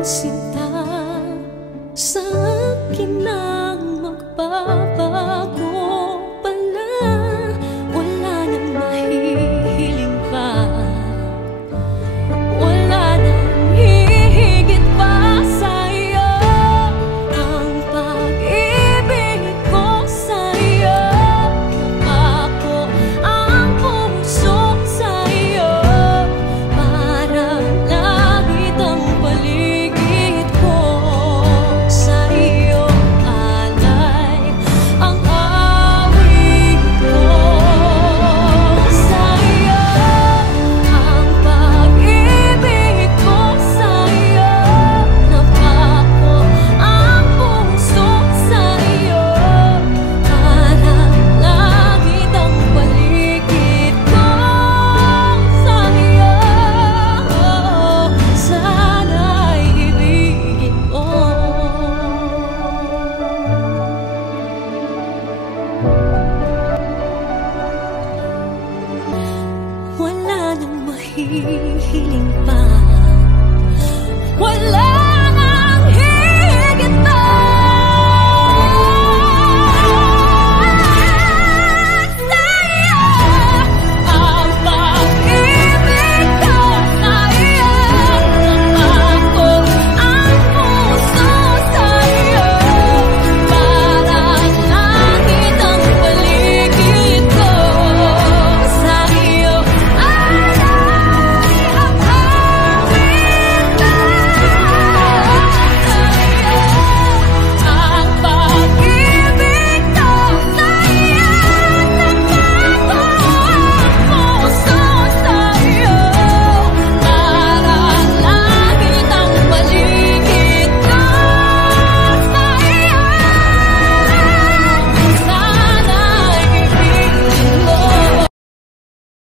sinta sa akin ang magbabago pala. Wala nang mahihiling pa, wala nang hihigit pa sa'yo. Ang pag-ibig ko sa'yo, napako ang puso sa'yo. Parang langit ang paligid ko, sa'yo alay ang awit ko. Sa'yo ang pag-ibig ko sa'yo, napako ang puso sa'yo. Parang langit ang paligid ko, sa'yo. Sana'y ibigin mo. Wala nang mahihiling pa, wala